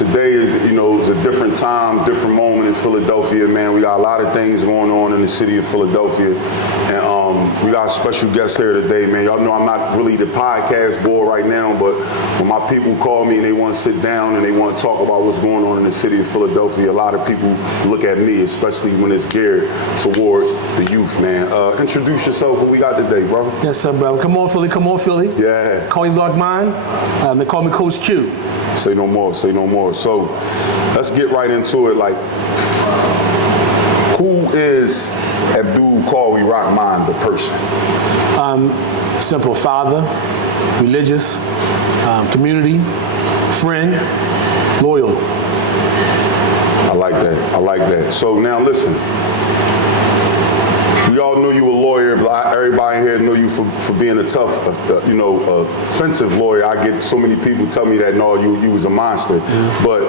Today is, is a different time, different moment in Philadelphia, man. We got a lot of things going on in the city of Philadelphia. And we got a special guest here today, man. Y'all know I'm not really the podcast boy right now, but when my people call me and they want to sit down and they want to talk about what's going on in the city of Philadelphia, a lot of people look at me, especially when it's geared towards the youth, man. Introduce yourself, what we got today, bro. Yes, sir, brother. Come on, Philly. Come on, Philly. Yeah. Qawi Rahman. They call me Coach Q. Say no more, say no more. So let's get right into it. Like, who is Abdul-Qawi Rahman, the person? Simple father, religious, community, friend, loyal. I like that. I like that. So now listen. We all knew you were a lawyer, but everybody in here knew you for being a tough, offensive lawyer. I get so many people tell me that, no, you was a monster. Yeah. But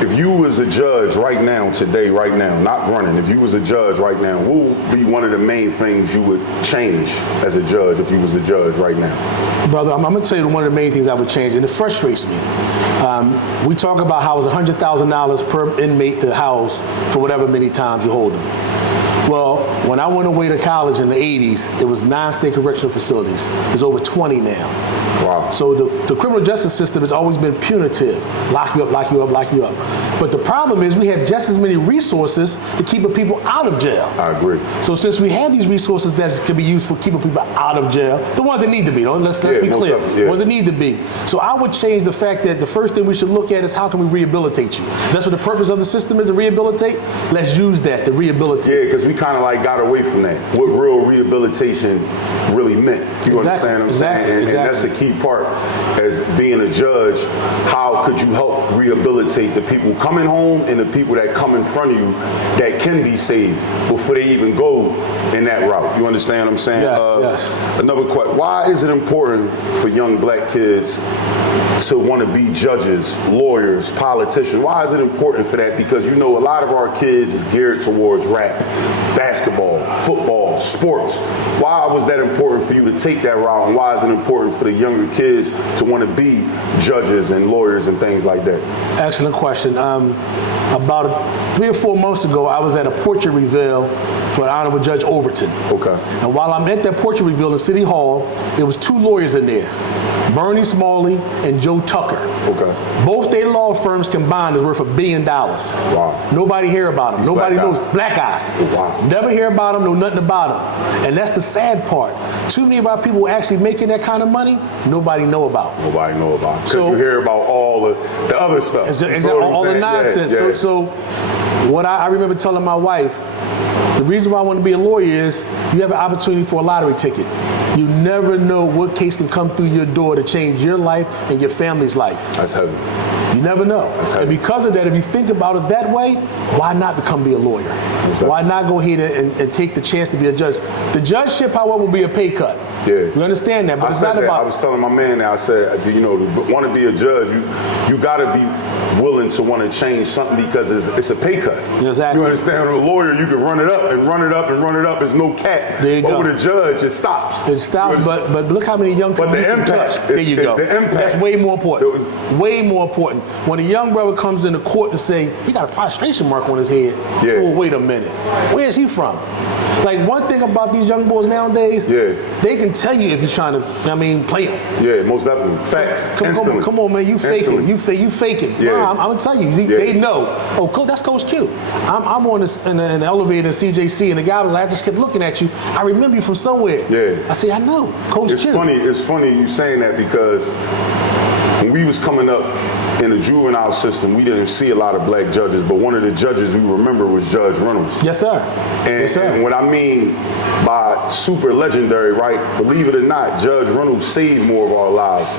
if you was a judge right now, today, right now, not running, if you was a judge right now, what would be one of the main things you would change as a judge if you was a judge right now? Brother, I'm going to tell you one of the main things I would change, and it frustrates me. We talk about how it's $100,000 per inmate to house for whatever many times you hold them. Well, when I went away to college in the 80s, it was 9 state correctional facilities. There's over 20 now. Wow. So the criminal justice system has always been punitive. Lock you up, lock you up, lock you up. But the problem is we have just as many resources to keep people out of jail. I agree. So since we have these resources that can be used for keeping people out of jail, the ones that need to be, let's be clear, the ones that need to be. So I would change the fact that the first thing we should look at is how can we rehabilitate you? That's what the purpose of the system is, to rehabilitate. Let's use that to rehabilitate. Yeah, because we kind of like got away from that. What real rehabilitation really meant. You understand what I'm saying? And that's the key part as being a judge. How could you help rehabilitate the people coming home and the people that come in front of you that can be saved before they even go in that route? You understand what I'm saying? Yes. Another question. Why is it important for young black kids to want to be judges, lawyers, politicians? Why is it important for that? Because a lot of our kids is geared towards rap, basketball, football, sports. Why was that important for you to take that route, and why is it important for the younger kids to want to be judges and lawyers and things like that? Excellent question. About 3 or 4 months ago, I was at a portrait reveal for the Honorable Judge Overton. Okay. And while I'm at that portrait reveal in City Hall, there was 2 lawyers in there, Bernie Smalley and Joe Tucker. Okay. Both their law firms combined is worth $1 billion. Wow. Nobody hear about them. Nobody knows. Black guys. Oh, wow. Never hear about them, know nothing about them. And that's the sad part. Too many of our people actually making that kind of money, nobody know about. Nobody know about. Because you hear about all the other stuff. All the nonsense. Yeah. So what I remember telling my wife, the reason why I want to be a lawyer is you have an opportunity for a lottery ticket. You never know what case can come through your door to change your life and your family's life. That's heavy. You never know. And because of that, if you think about it that way, why not be a lawyer? Why not go ahead and take the chance to be a judge? The judgeship, however, will be a pay cut. Yeah. You understand that? But it's not about. I was telling my man that, I said, to want to be a judge, you got to be willing to want to change something because it's a pay cut. Exactly. You understand? With a lawyer, you can run it up and run it up and run it up. There's no cap. There you go. With a judge, it stops. It stops, but look how many young people. But the impact. There you go. The impact. That's way more important. Way more important. When a young brother comes into court to say he got a prostration mark on his head. Yeah. Oh, wait a minute. Where is he from? Like, one thing about these young boys nowadays, they can tell you if you're trying to, play them. Yeah, most definitely. Facts. Come on, man, you faking. You faking. Yeah. Nah, I'm gonna tell you, they know. Oh, that's Coach Q. I'm on in the elevator in CJC, and the guy was like, I just kept looking at you. I remember you from somewhere. Yeah. I say, I know, Coach Q. It's funny you saying that because when we was coming up in the juvenile system, we didn't see a lot of black judges, but one of the judges we remember was Judge Reynolds. Yes, sir. And what I mean by super legendary, right? Believe it or not, Judge Reynolds saved more of our lives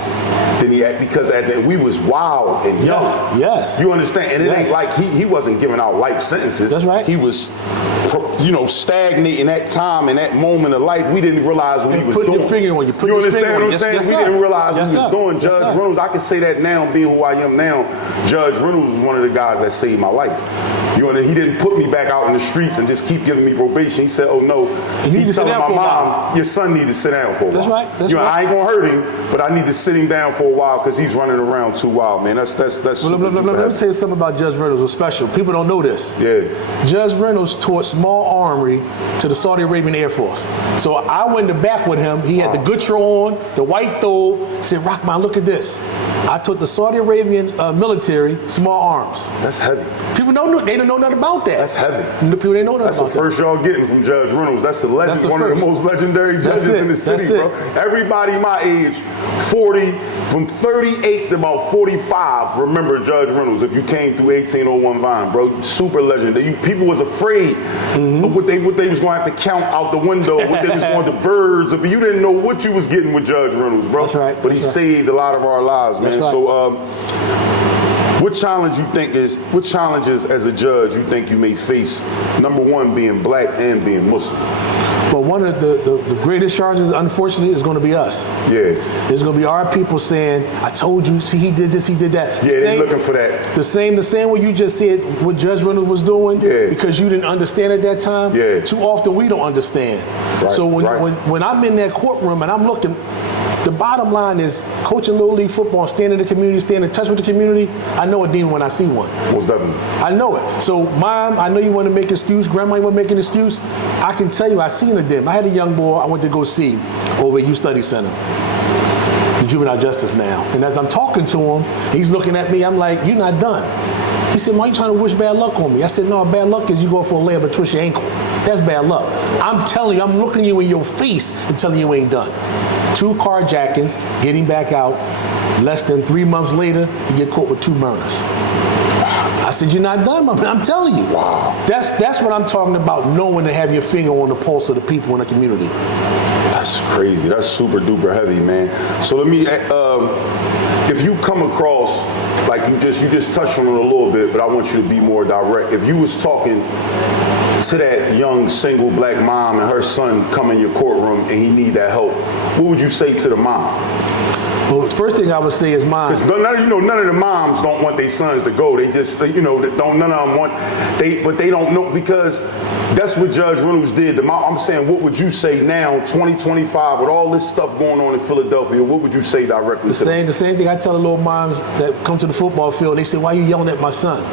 than he had, because at the, we was wild and young. Yes. You understand? And it ain't like he wasn't giving out life sentences. That's right. He was, stagnating that time and that moment of life. We didn't realize what he was doing. Put your finger on you. You understand what I'm saying? Yes, we didn't realize yes, what he was doing. Judge Reynolds, I can say that now, being who I am him now, Judge Reynolds was one of the guys that saved my life. You know, he didn't put me back out in the streets and just keep giving me probation. He said, oh no, he telling my mom, your son need to sit down for a while. That's right. That's right. right. I ain't gonna hurt him, but I need to sit him down for a while because he's running around too wild, man. That's Let me tell you something about Judge Reynolds was special. People don't know this. Yeah. Judge Reynolds taught small armory to the Saudi Arabian Air Force. So I went in the back with him. He had the Gucci on, the white thobe. Said, Rahman, look at this. I taught the Saudi Arabian military small arms. That's heavy. People don't know. They don't know nothing about that. That's heavy. People they know nothing That's about the first y'all getting from Judge Reynolds. That's the legend. That's the one first. of the most legendary judges in the city, bro. Everybody my age, 40, from 38 to about 45, remember Judge Reynolds. If you came through 1801 Vine, bro, super legend. People was afraid of what they was going to have to count out the window, what they was going to birds. But you didn't know what you was getting with Judge Reynolds, bro. That's right. But he saved a lot of our lives, man. That's right. So, what challenges as a judge you think you may face? Number one, being black and being Muslim. But one of the greatest challenges, unfortunately, is going to be us. Yeah. There's going to be our people saying, I told you, see, he did this, he did that. Yeah, they're looking for that. The same way you just said what Judge Reynolds was doing, because you didn't understand at that time. Yeah. Too often we don't understand. Right, so when I'm in that courtroom and I'm looking, the bottom line is coaching Little League football, staying in the community, staying in touch with the community. I know a demon when I see one. Most definitely. I know it. So, Mom, I know you want to make an excuse. Grandma, you want to make an excuse. I can tell you, I seen a demon. I had a young boy I went to go see over at Youth Study Center, the juvenile justice now. And as I'm talking to him, he's looking at me. I'm like, you're not done. He said, why are you trying to wish bad luck on me? I said, no, bad luck is you go for a layup and twist your ankle. That's bad luck. I'm telling you, I'm looking you in your face and telling you ain't done. 2 carjackings, getting back out. Less than 3 months later, you get caught with 2 murders. I said, you're not done, I'm telling you. Wow. That's what I'm talking about, knowing to have your finger on the pulse of the people in the community. That's crazy. That's super duper heavy, man. So let me, if you come across, like you just touched on it a little bit, but I want you to be more direct. If you was talking to that young single black mom and her son come in your courtroom and he need that help, what would you say to the mom? Well, the first thing I would say is mom. Because none of the moms don't want their sons to go. They just, none of them want, but they don't know, because that's what Judge Reynolds did. I'm saying, what would you say now, 2025, with all this stuff going on in Philadelphia, what would you say directly to them? The same thing I tell the little moms that come to the football field. They say, why are you yelling at my son?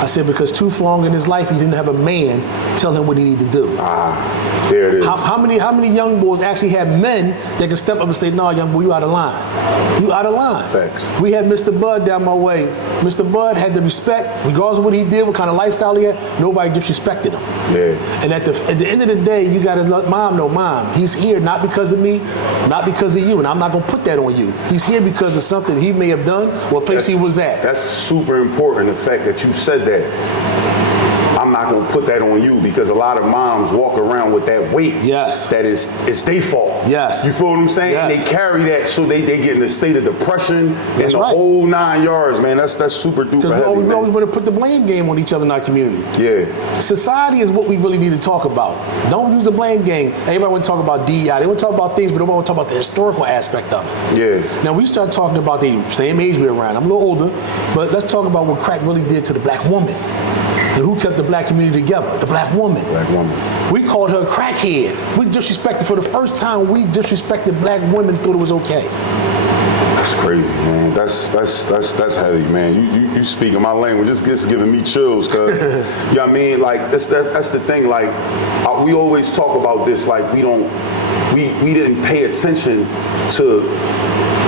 I said, because too long in his life, he didn't have a man tell him what he needed to do. There it is. How many young boys actually have men that can step up and say, no, young boy, you out of line. You out of line. Facts. We had Mr. Bud down my way. Mr. Bud had the respect, regardless of what he did, what kind of lifestyle he had, nobody disrespected him. Yeah. And at the end of the day, you got to let mom know, mom, he's here not because of me, not because of you, and I'm not going to put that on you. He's here because of something he may have done or a place he was at. That's super important, the fact that you said that. I'm not going to put that on you, because a lot of moms walk around with that weight. Yes. That it's their fault. Yes. You feel what I'm saying? Yes. And they carry that, so they get in a state of depression and the whole 9 yards, man. That's super duper heavy, we man. always want to put the blame game on each other in our community. Yeah. Society is what we really need to talk about. Don't use the blame game. Everybody want to talk about DEI. They want to talk about things, but they don't want to talk about the historical aspect of it. Yeah. Now, we start talking about the same age we're around. I'm a little older, but let's talk about what crack really did to the black woman. And who kept the black community together? The black woman. Black woman. We called her a crackhead. We disrespected, for the first time, we disrespected black women, thought it was okay. That's crazy, man. That's heavy, man. You speaking my language. It's giving me chills, cause you know what I mean. Like that's the thing. Like we always talk about this. Like we didn't pay attention to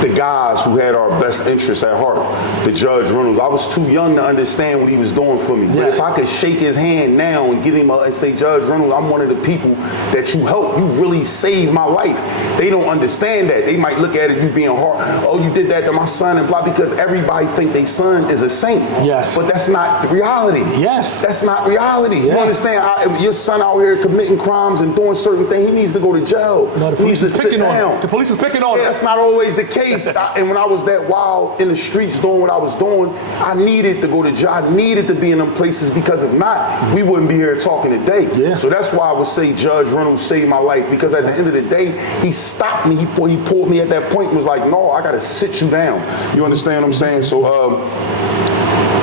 the guys who had our best interests at heart. The Judge Reynolds. I was too young to understand what he was doing for me. Yes. But if I could shake his hand now and give him and say, Judge Reynolds, I'm one of the people that you helped. You really saved my life. They don't understand that. They might look at it, you being hard. Oh, you did that to my son and blah, because everybody think their son is a saint. Yes. But that's not reality. Yes. That's not reality. Yes. You understand? Your son out here committing crimes and doing certain things, he needs to go to jail. No, the police is picking on him. The police is picking on him. That's not always the case. case, and when I was that wild in the streets doing what I was doing, I needed to go to jail. I needed to be in them places because if not, we wouldn't be here talking today. Yeah. So that's why I would say Judge Reynolds saved my life, because at the end of the day, he stopped me. He pulled me at that point and was like, no, I got to sit you down. You understand what I'm saying? So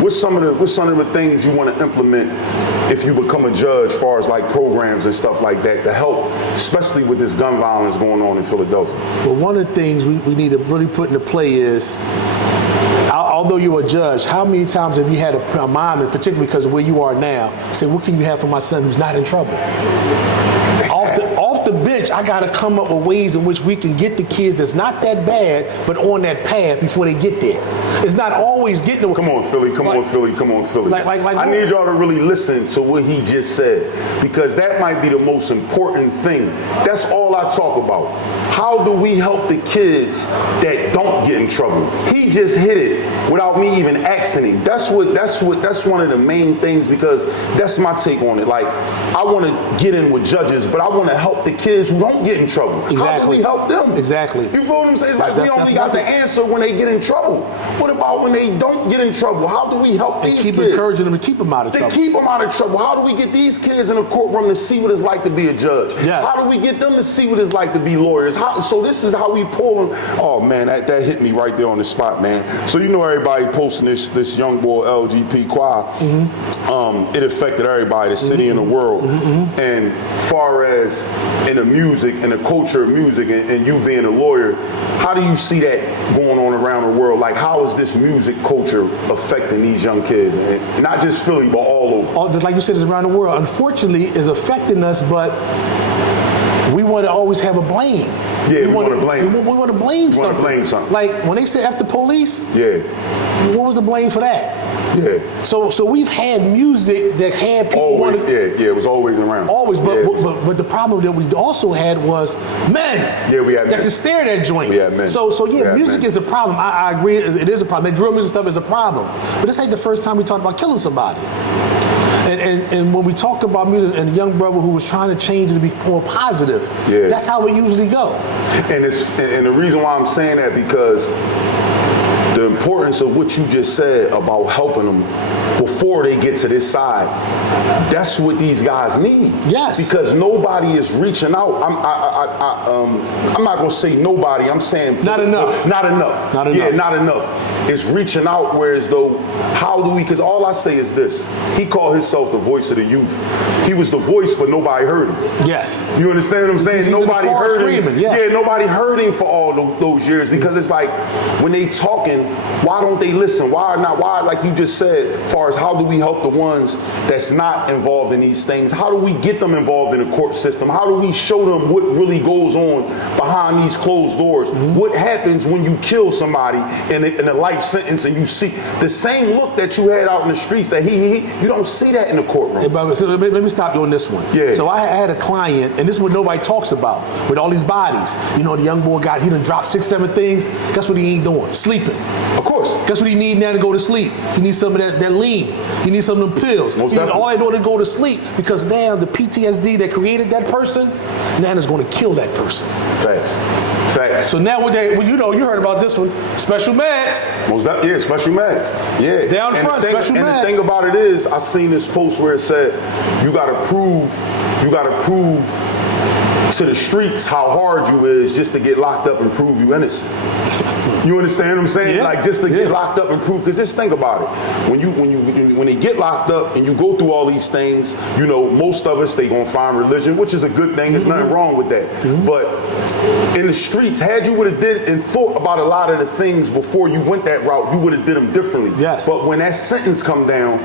what's some of the things you want to implement if you become a judge, as far as like programs and stuff like that, to help, especially with this gun violence going on in Philadelphia? Well, one of the things we need to really put into play is, although you're a judge, how many times have you had a mom, and particularly because of where you are now, say, what can you have for my son who's not in trouble? Off the bench, I got to come up with ways in which we can get the kids that's not that bad, but on that path before they get there. It's not always getting them. Come on, Philly. Come on, Philly. I need y'all to really listen to what he just said, because that might be the most important thing. That's all I talk about. How do we help the kids that don't get in trouble? He just hit it without me even asking him. That's one of the main things, because that's my take on it. Like, I want to get in with judges, but I want to help the kids who don't get in trouble. Exactly. How do we help them? Exactly. You feel what I'm saying? It's like we only got the answer when they get in trouble. What about when they don't get in trouble? How do we help these kids? Keep encouraging them to keep them out of trouble. To keep them out of trouble. How do we get these kids in a courtroom to see what it's like to be a judge? Yes. How do we get them to see what it's like to be lawyers? So this is how we pull them. Oh man, that hit me right there on the spot, man. So you know everybody posting this young boy LGP Qua. Mm-hmm. It affected everybody, the city and the world. Mm-hmm. And far as in the music and the culture of music and you being a lawyer, how do you see that going on around the world? Like, how is this music culture affecting these young kids? And not just Philly, but all over. Just like you said, it's around the world. Unfortunately, it's affecting us, but we want to always have a blame. Yeah, we want to blame. We want to blame something. Want to blame something. Like when they say F the police. Yeah. What was the blame for that? Yeah. So we've had music that had people always. It was always around. Always, but the problem that we also had was men. Yeah, we had men that could stare at that joint. We had men. So music is a problem. I agree, it is a problem. That drill music stuff is a problem. But this ain't the first time we talked about killing somebody. And when we talk about music and a young brother who was trying to change it to be more positive, that's how it usually go. And the reason why I'm saying that, because the importance of what you just said about helping them before they get to this side, that's what these guys need. Yes. Because nobody is reaching out. I'm not gonna say nobody. I'm saying not enough. Not enough. Not enough. Yeah, not enough. It's reaching out. Whereas though, how do we? Because all I say is this: he called himself the voice of the youth. He was the voice, but nobody heard him. Yes. You understand what I'm saying? Nobody heard him. Yes. Yeah, nobody heard him for all those years, because it's like when they talking, why don't they listen? Why not? Why, like you just said, as far as how do we help the ones that's not involved in these things? How do we get them involved in the court system? How do we show them what really goes on behind these closed doors? Mm-hmm. What happens when you kill somebody in a life sentence, and you see the same look that you had out in the streets that you don't see that in the courtroom. Hey, brother, let me stop you on this one. Yeah. So I had a client, and this is what nobody talks about, with all these bodies. You know, the young boy he done dropped 6, 7 things. Guess what he ain't doing? Sleeping. Of course. Guess what he need now to go to sleep? He needs some of that lean. He needs some of them pills. He needs all in order to go to sleep, because now the PTSD that created that person, now is going to kill that person. Facts. So now you heard about this one, special meds. Special meds. Yeah. Down front, special meds. And the thing about it is, I seen this post where it said, you gotta prove to the streets how hard you is just to get locked up and prove you innocent. You understand what I'm saying? Yeah. Like, just to get locked up and prove, because just think about it. When they get locked up and you go through all these things, you know, most of us, they gonna find religion, which is a good thing. There's nothing wrong with that. Mm-hmm. But in the streets, had you would have did and thought about a lot of the things before you went that route, you would have did them differently. Yes. But when that sentence come down,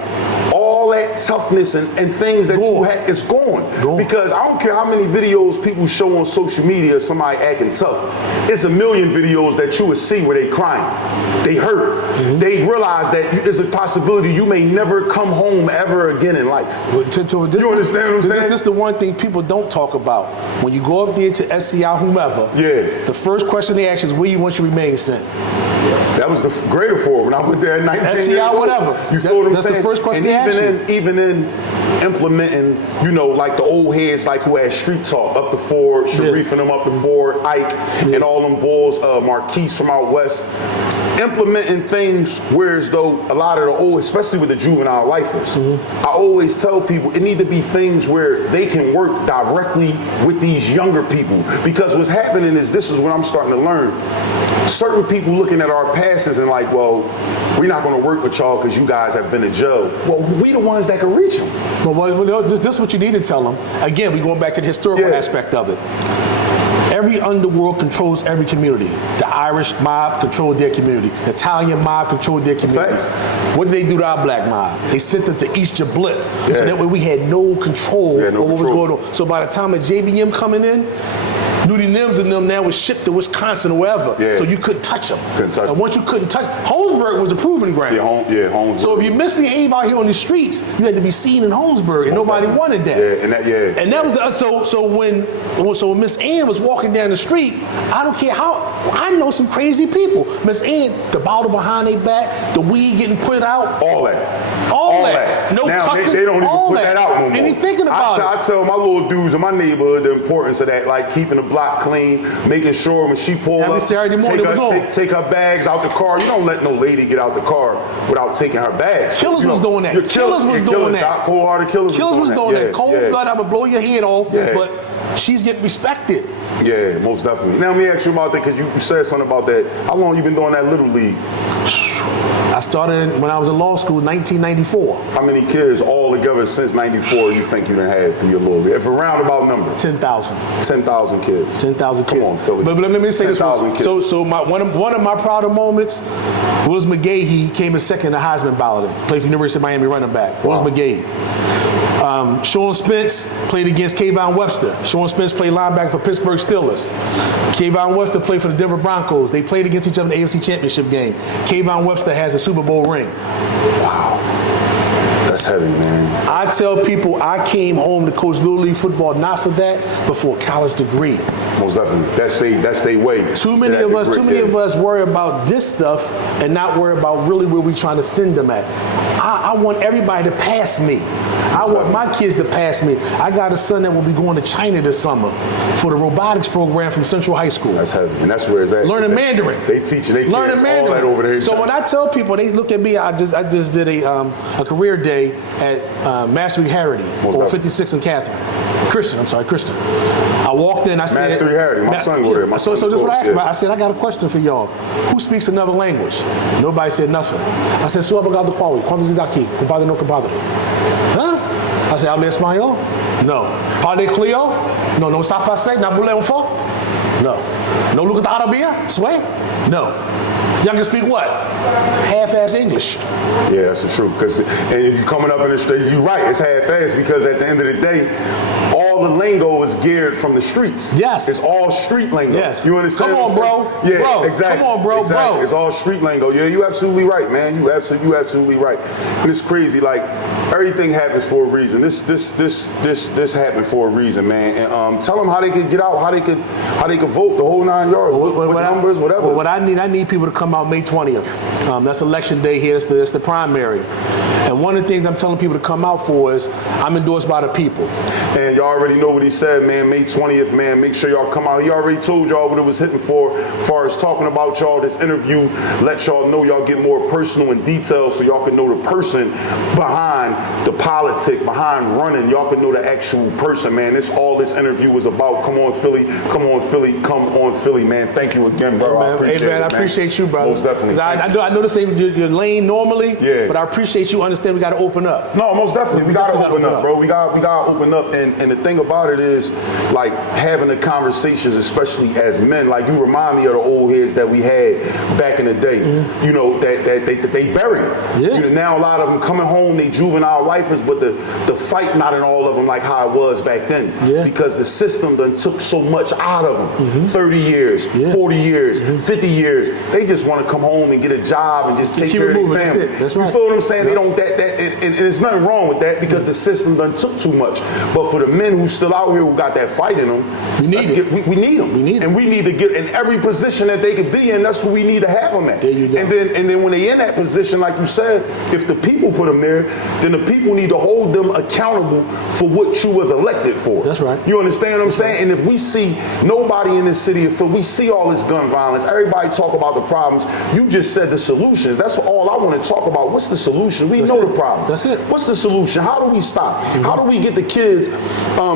all that toughness and things that you had is gone. Because I don't care how many videos people show on social media of somebody acting tough. It's a million videos that you would see where they crying, they hurt, they realize that there's a possibility you may never come home ever again in life. You understand what I'm saying? This is the one thing people don't talk about. When you go up there to SCI, whomever, the first question they ask is, where you want your remain sent? That was the greater for when I went there at 19 SCI, years old. whatever. You feel what I'm saying? That's the first question they ask you. Even in implementing, you know, like the old heads, like who had Street Talk, up to Ford, Sharif and them up to Ford, Ike, and all them bulls, Marquise from out west, implementing things whereas though a lot of the old, especially with the juvenile lifers, I always tell people it need to be things where they can work directly with these younger people, because what's happening is, this is what I'm starting to learn, certain people looking at our passes and like, well, we're not going to work with y'all because you guys have been to jail. Well, we the ones that can reach them. Well, this is what you need to tell them. Again, we're going back to the historical aspect of it. Every underworld controls every community. The Irish mob controlled their community. The Italian mob controlled their community. What did they do to our black mob? They sent them to East Jablit. So that way we had no control over what was going on. So by the time of JBM coming in, Nudie Nims and them now was shipped to Wisconsin or wherever, so you couldn't touch them. And once you couldn't touch, Holmesburg was a proving ground. Holmesburg. So if you misbehave out here on the streets, you had to be seen in Holmesburg, and nobody wanted that. And that was the, so when Miss Ann was walking down the street, I don't care how, I know some crazy people. Miss Ann, the bottle behind their back, the weed getting put out, all that. No now, cussing. They don't even put that out no more. And they thinking about it. I tell my little dudes in my neighborhood the importance of that, like keeping the block clean, making sure when she pull up, take her bags out the car. You don't let no lady get out the car without taking her bags. Killers was doing that. Killers was doing that. Cold-hearted Killers was doing that. Cold blood, I would blow your head off, but she's getting respected. Yeah, most definitely. Now let me ask you about that, because you said something about that. How long you been doing that Little League? I started when I was in law school, 1994. How many kids all together since 94 you think you done had through your Little League? If a roundabout number. 10,000. 10,000 kids. 10,000 kids. Come on, Philly. But let me say this. So one of my prouder moments, Willis McGahee came in second in the Heisman ballot. Played for University of Miami running back. Willis McGahee. Sean Spence played against Kayvon Webster. Sean Spence played linebacker for Pittsburgh Steelers. Kayvon Webster played for the Denver Broncos. They played against each other in the AFC Championship game. Kayvon Webster has a Super Bowl ring. Wow. That's heavy, man. I tell people I came home to coach Little League football not for that, but for a college degree. Most definitely. That's they way. Too many of us worry about this stuff and not worry about really where we're trying to send them at. I want everybody to pass me. I want my kids to pass me. I got a son that will be going to China this summer for the robotics program from Central High School. That's heavy, and that's where it's at. Learning Mandarin. They teach you. They learning Mandarin. All that over there. So when I tell people, they look at me. I just did a career day at Mastery Harrity on 56 and Catherine. Christian. I walked in. I said, Mastery Harrity. My son go there. So this is what I asked about. I said, I got a question for y'all. Who speaks another language? Nobody said nothing. I said, sou Abdul-Qawi. ¿Cuántos de aquí? Compadre, no compadre. Huh? I said, habla español? No. Parle Clio? No. No sa pasé? Na boule un fo? No. No look at the Arabia? Sway? No. Y'all can speak what? Half-ass English. Yeah, that's the truth. And if you're coming up in the streets, you're right, it's half-ass, because at the end of the day, all the lingo is geared from the streets. Yes. It's all street lingo. Yes. You understand? Come on, bro. Yeah, bro. exactly. Come on, bro. Exactly. Bro. It's all street lingo. Yeah, you absolutely right, man. You absolutely right. And it's crazy. Like, everything happens for a reason. This happened for a reason, man. And tell them how they could get out, how they could vote, the whole 9 yards, what numbers, whatever. What I need people to come out May 20th. That's election day here. It's the primary. And one of the things I'm telling people to come out for is I'm endorsed by the people. And y'all already know what he said, man. May 20th, man. Make sure y'all come out. He already told y'all what it was hitting for, as far as talking about y'all. This interview let y'all know, y'all get more personal and detailed, so y'all can know the person behind the politic, behind running. Y'all can know the actual person, man. This all this interview was about. Come on, Philly. Come on, Philly. Come on, Philly, man. Thank you again, bro. I appreciate it, I appreciate you, brother. Most definitely. I know this ain't your lane normally, but I appreciate you understand we got to open up. No, most definitely. We got to open up, bro. We got to open up. And the thing about it is, like, having the conversations, especially as men, like, you remind me of the old heads that we had back in the day, you know, that they buried. Yeah. You know, now a lot of them coming home, they juvenile lifers, but the fight not in all of them like how it was back then. Yeah. Because the system done took so much out of them. 30 years, 40 years, 50 years. They just want to come home and get a job and just take care of their family. That's right. You feel what I'm saying? They don't and there's nothing wrong with that, because the system done took too much. But for the men who's still out here who got that fight in them, we need it. We need them. We need and we need to get in every position that they could be in. That's who we need to have them at. There you go. And then when they in that position, like you said, if the people put them there, then the people need to hold them accountable for what you was elected for. That's right. You understand what I'm saying? And if we see nobody in this city, if we see all this gun violence, everybody talk about the problems. You just said the solutions. That's all I want to talk about. What's the solution? We know the problems. That's it. What's the solution? How do we stop? How do we get the kids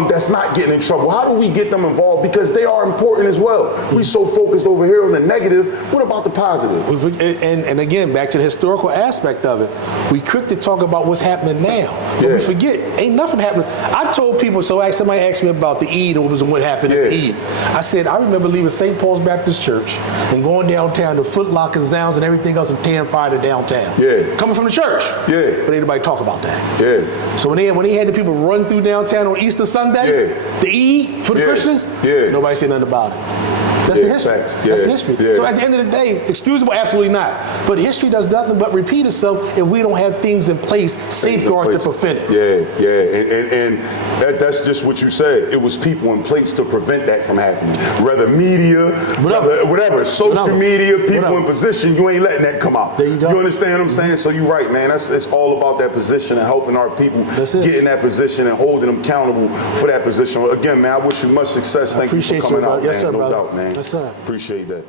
that's not getting in trouble? How do we get them involved? Because they are important as well. We so focused over here on the negative. What about the positive? And again, back to the historical aspect of it, we quick to talk about what's happening now. But we forget, ain't nothing happening. I told people, somebody asked me about the Eid and what happened at the Eid. I said, I remember leaving St. Paul's Baptist Church and going downtown to Foot Locker, Zounds, and everything else and tearing fire to downtown. Coming from the church. But ain't nobody talk about that. So when they had the people run through downtown on Easter Sunday, the Eid for the Christians, nobody said nothing about it. That's the history. That's the history. So at the end of the day, excusable, absolutely not. But history does nothing but repeat itself if we don't have things in place, safeguards to prevent it. And that's just what you said. It was people in place to prevent that from happening. Whether media, whatever, social media, people in position, you ain't letting that come out. There you go. You understand what I'm saying? So you're right, man. It's all about that position and helping our people get in that position and holding them accountable for that position. Again, man, I wish you much success. Thank you for coming out, man. Yes, sir, no brother. doubt, man. Yes, sir. Appreciate that.